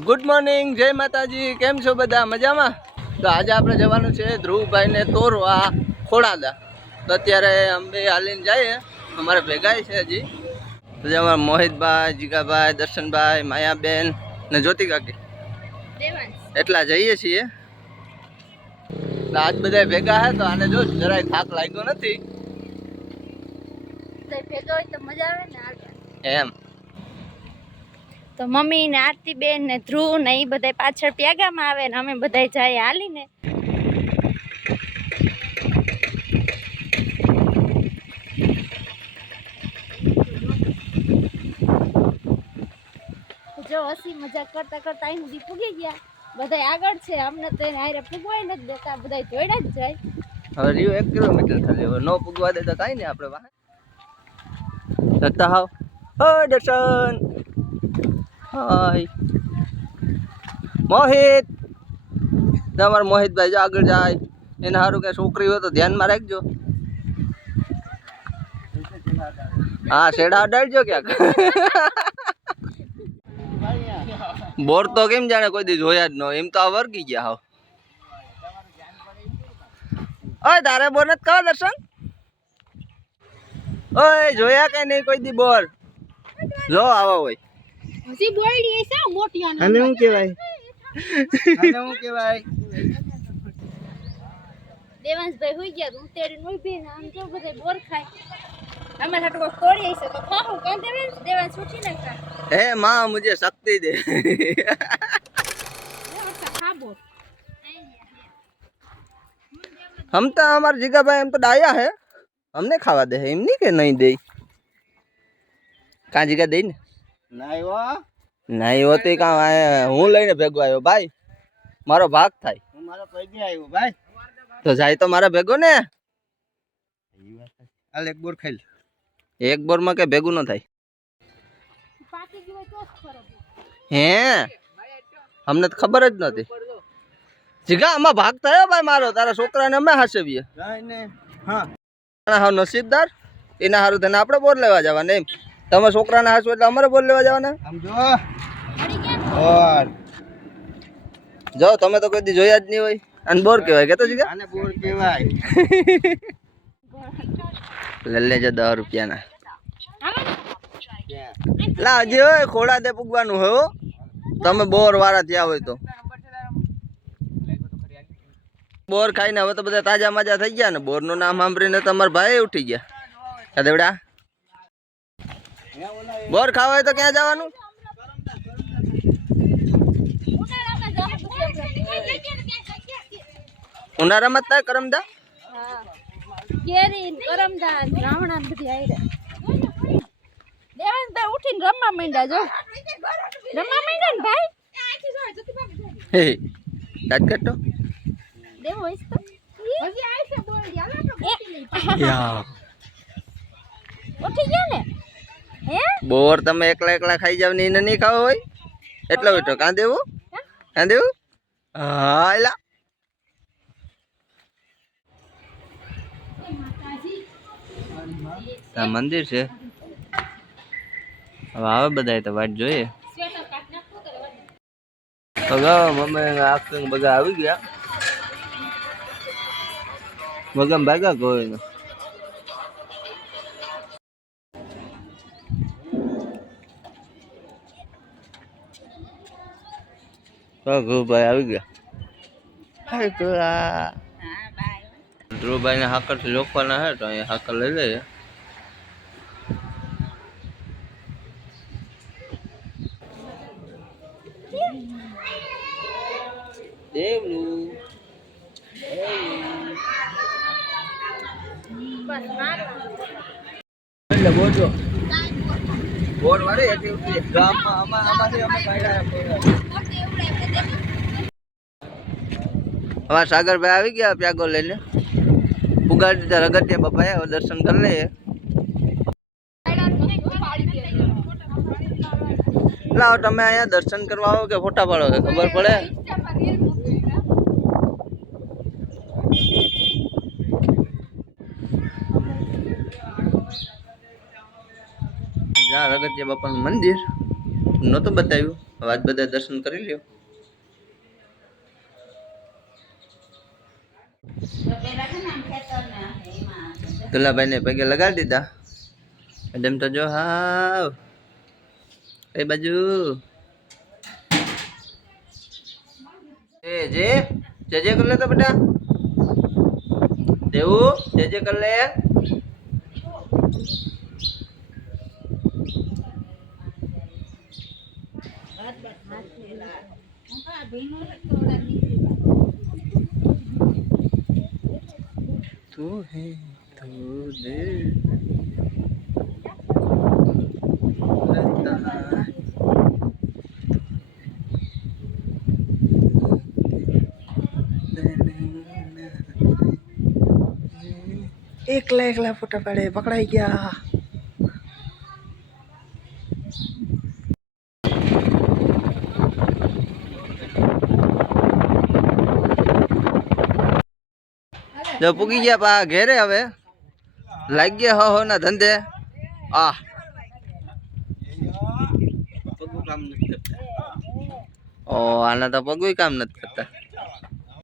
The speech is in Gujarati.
ગુડ મોર્નિંગ, જય માતાજી. કેમ છો બધા? મજામાં? તો આજે આપણે જવાનું છે ધ્રુવભાઈને તોરવા ખોડાદા. તો અત્યારે અમે હાલીને જઈએ, અમારે ભેગા છે હજી. તો અમારા મોહિતભાઈ, જીગાભાઈ, દર્શનભાઈ, માયાબેન ને જ્યોતિ કાકી એટલા જઈએ છીએ. આજ બધા ભેગા હે તો આને જો જરાય થાક લાગ્યો નથી એમ. તો મમ્મી ને આરતી બેન ને ધ્રુવ ને એ બધા પાછળ પ્યાગામાં આવે ને અમે બધા જાય હાલીને. જો હસી મજાક કરતા કરતા અહીં સુધી પૂગી ગયા. બધા આગળ છે, અમને તો એને હારે પૂગવાય નથી દેતા, બધા જોડ્યા જ જાય. હવે રહ્યું 1 કિલોમીટર ખાલી, હવે નો પૂગવા દે તો કાંઈ નહીં. આપણે વાહન જતા હાવ. ઓ દર્શન, હાય મોહિત. તમારા મોહિતભાઈ જો આગળ જાય. એને સારું કે છોકરી હોય તો ધ્યાનમાં રાખજો. હા, શેડા અડાડજો ક્યાંક. બોર તો કેમ જાણે કોઈ દી જોયા જ ન હોય, એમ તો આ વર્ગી ગયા હાવ. ઓય તારે બોર નથી કહો દર્શન? ઓય જોયા કે નહીં કોઈ દી બોર? જો આવા હોય. હજી બોયડી છે મોટી આને. આને શું કહેવાય? આને શું કહેવાય? દેવાંશભાઈ હોઈ ગયા, હું તેડી નોઈ ભી આમ જો બધા બોર ખાય. અમે હાટો કોઈ કોડી છે તો ખાવું કેમ દેવાંશ ઉઠી ન ખા. હે માँ मुझे शक्ति दे. हम तो हमारे जीगा भाई हम तो डाया है, हमने खावा दे एम नहीं के नहीं दे. कहाँ जीगा दे ने नहीं होती कहाँ आए. હું લઈને ભેગો આવ્યો ભાઈ, મારો ભાગ થાય. હું મારો પૈગે આવ્યો ભાઈ, તો જાય તો મારા ભેગો ને. હાલ એક બોર ખાઈ લે. એક બોર માં કે ભેગું ન થાય. હે અમને તો ખબર જ નથી. જીગા આમાં ભાગ થયો ભાઈ મારો, તારા છોકરાને અમે હાસવીએ. હા હા, નસીબદાર એના સારું થઈને આપણે બોર લેવા જવાના. એમ તમે છોકરાને હાસવો એટલે અમારે બોર લેવા જવાના. જો તમે તો કોઈ દી જોયા જ નહીં હોય. અને બોર કહેવાય કે તો જીગા? આને બોર કહેવાય. લે લેજો 10 રૂપિયાના. લા હજી હોય ખોડા દે પૂગવાનું હોય હો. તમે બોર વાળા થયા હોય તો. બોર ખાઈને હવે તો બધા તાજા માજા થઈ ગયા ને. બોર નું નામ સાંભળીને તમારા ભાઈ ઉઠી ગયા. દેવડા બોર ખાવા હોય તો ક્યાં જવાનું? ઉનાળામાં થાય કરમદા. કેરી કરમદા રાવણા બધી આઈ. દેવાંશભાઈ ઉઠીને રમવા માંડ્યા. જો રમવા માંડ્યા ને ભાઈ. હે દાદ કાઢો. દેવો is તો હજી આઈ છે બોલ યા ઉઠી ગયા ને. હે બોર તમે એકલા એકલા ખાઈ જાવ ને એને નહીં ખાવો હોય એટલો બેઠો. કાં દેવું? કાં દેવું? હા એલા આ મંદિર છે. હવે આવે બધા તો વાટ જોઈએ. તો મમ્મી આખી બધા આવી ગયા. મગમ ભાગ્યા કોઈ ને. ધ્રુવભાઈ આવી ગયા. ધ્રુવભાઈ ને હાકર થી રોકવાના હે તો અહીંયા હાકર લઈ લઈએ. દેવલું એટલે બોજો બોર વાળી એટલી ઉઠી ગામમાં અમારી અમે અમારા સાગરભાઈ આવી ગયા પ્યાગો લઈને. પુગાડી દીધા રગતિયા બાપાએ. હવે દર્શન કરી લઈએ. લાવો તમે અહીંયા દર્શન કરવા આવો કે ફોટા પાડો કે ખબર પડે. રગતિયા બાપાનું મંદિર. નહોતું બતાવ્યું. હવે આજ બધા દર્શન કરી લ્યો. દુલાભાઈને પગે લગાડી દીધા. મેડમ તો જો હાવ કઈ બાજુ જે કર લે તો બેટા દેવું જે કર લે. तू है तो दिल એકલા ફોટા પાડે પકડાઈ ગયા. જો પૂગી ગયા પા ઘેરે. હવે લાગી ગયા હો ના ધંધે. આ પગું કામ નથી કરતા. ઓ આના તો પગું કામ નથી કરતા.